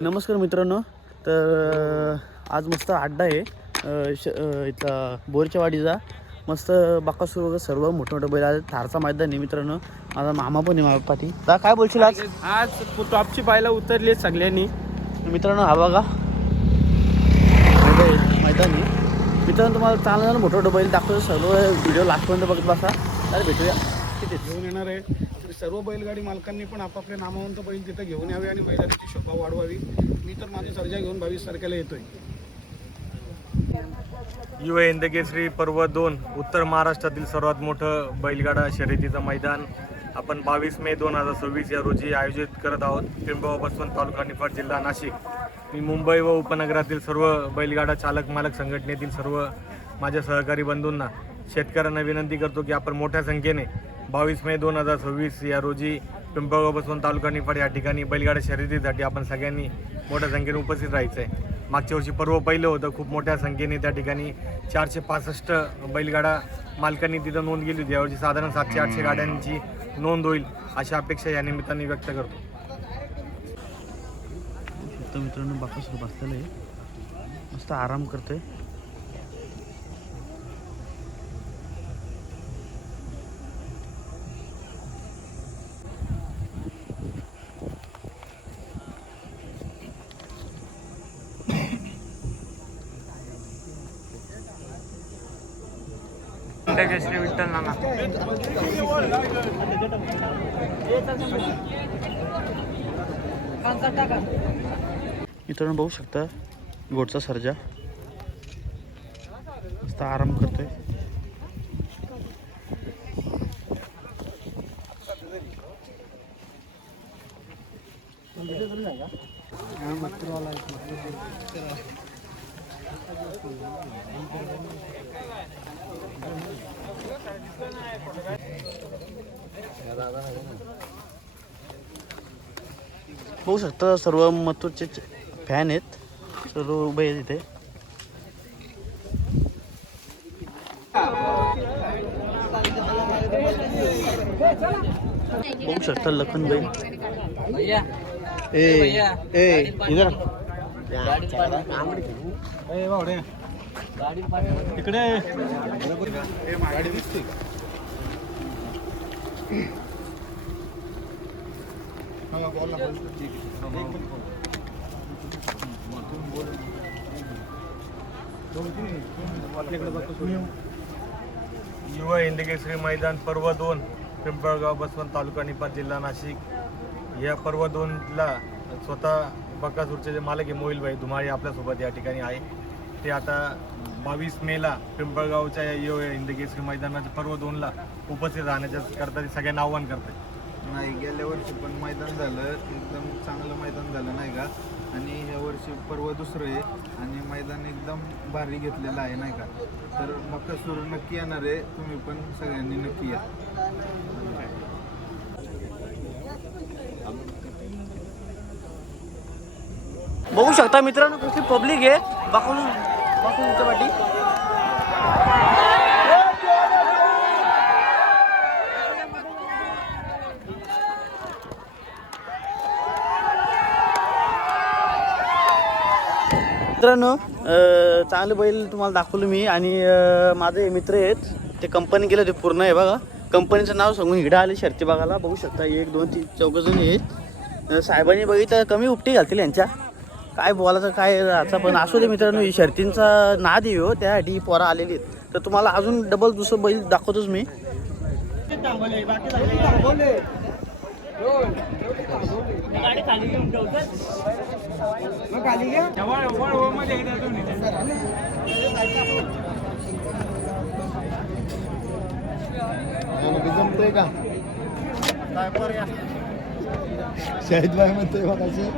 नमस्कार मित्रांनो. तर आज मस्त अड्डा आहे इथं बोरच्या वाडीचा. मस्त बाकासूर वगैरे सर्व मोठमोठे बैल आहेत. थारचा मैदान आहे मित्रांनो. माझा मामा पण आहे माझ्या पाठी. काय बोलशील आज? आज टॉपची पाहायला उतरली सगळ्यांनी. मित्रांनो हा बघा मैदान आहे. मित्रांनो तुम्हाला चांगलं मोठमोठे बैल दाखवतो. सर्व व्हिडिओ लास्टपर्यंत बघत बसा. तर भेटूया तिथे घेऊन येणार आहे. सर्व बैलगाडी मालकांनी पण आपापले नामवंत बैल तिथे घेऊन यावे आणि मैदानाची शोभा वाढवावी. मी तर माझी सर्जा घेऊन 22 तारखेला येतोय. युवा हिंदकेसरी पर्व 2 उत्तर महाराष्ट्रातील सर्वात मोठं बैलगाडा शर्यतीचं मैदान आपण 22 मे 2026 या रोजी आयोजित करत आहोत. पिंपळगाव बसवंत, तालुका निफाड, जिल्हा नाशिक. मी मुंबई व उपनगरातील सर्व बैलगाडा चालक मालक संघटनेतील सर्व माझ्या सहकारी बंधूंना, शेतकऱ्यांना विनंती करतो की आपण मोठ्या संख्येने 22 मे 2026 या रोजी पिंपळगाव बसवंत, तालुका निफाड या ठिकाणी बैलगाडा शर्यतीसाठी आपण सगळ्यांनी मोठ्या संख्येने उपस्थित राहायचं आहे. मागच्या वर्षी पर्व पहिलं होतं. खूप मोठ्या संख्येने त्या ठिकाणी 465 बैलगाडा मालकांनी तिथं नोंद केली होती. यावर्षी साधारण 700-800 गाड्यांची नोंद होईल अशी अपेक्षा या निमित्ताने व्यक्त करतो. मित्रांनो बाकासूर बसलेलं आहे, मस्त आराम करतोय. श्री विठ्ठल नाना. मित्रांनो बघू शकता गोडचा सर्जा मस्त आराम करतोय. बघू शकता सर्व मथुरचे फॅन आहेत, सर्व उभे आहेत इथे. बघू शकता लखन बैल. इधर इकडे गाडी दिसते. युवा हिंदकेसरी मैदान पर्व 2 पिंपळगाव बसवंत, तालुका निफाड, जिल्हा नाशिक. या पर्व 2ला स्वतः बकासूरचे जे मालक आहे मोहिलभाई धुमाळे आपल्यासोबत या ठिकाणी आहे. ते आता 22 मेला पिंपळगावच्या या युवा हिंदकेसरी मैदानाच्या पर्व 2ला उपस्थित राहण्याच्या करता ते सगळ्यांना आव्हान करतात. नाही, गेल्या वर्षी पण मैदान झालं, एकदम चांगलं मैदान झालं नाही का. आणि ह्या वर्षी पर्व दुसरं आहे आणि मैदान एकदम भारी घेतलेलं आहे नाही का. तर बकासूर नक्की येणार आहे, तुम्ही पण सगळ्यांनी नक्की या. बघू शकता मित्रांनो कसली पब्लिक आहे बाकासूरच्या पाठी. मित्रांनो चांगले बैल तुम्हाला दाखवलं मी. आणि माझे मित्र आहेत, ते कंपनी गेले होते पूर्ण आहे बघा. कंपनीचं नाव सांगून इकडे आले शर्ती बघायला. बघू शकता 1 2 3 4 जण आहेत. साहेबांनी बघितलं कमी उपटी घालतील यांच्या. काय बोलायचं काय याचा, पण असू दे मित्रांनो. ही शर्तींचा नाद आहे हो, त्यासाठी ही पोरं आलेली आहेत. तर तुम्हाला अजून डबल दुसरं बैल दाखवतोच मी. जमतोय का शाहिद भाई म्हणतोय बघायचं.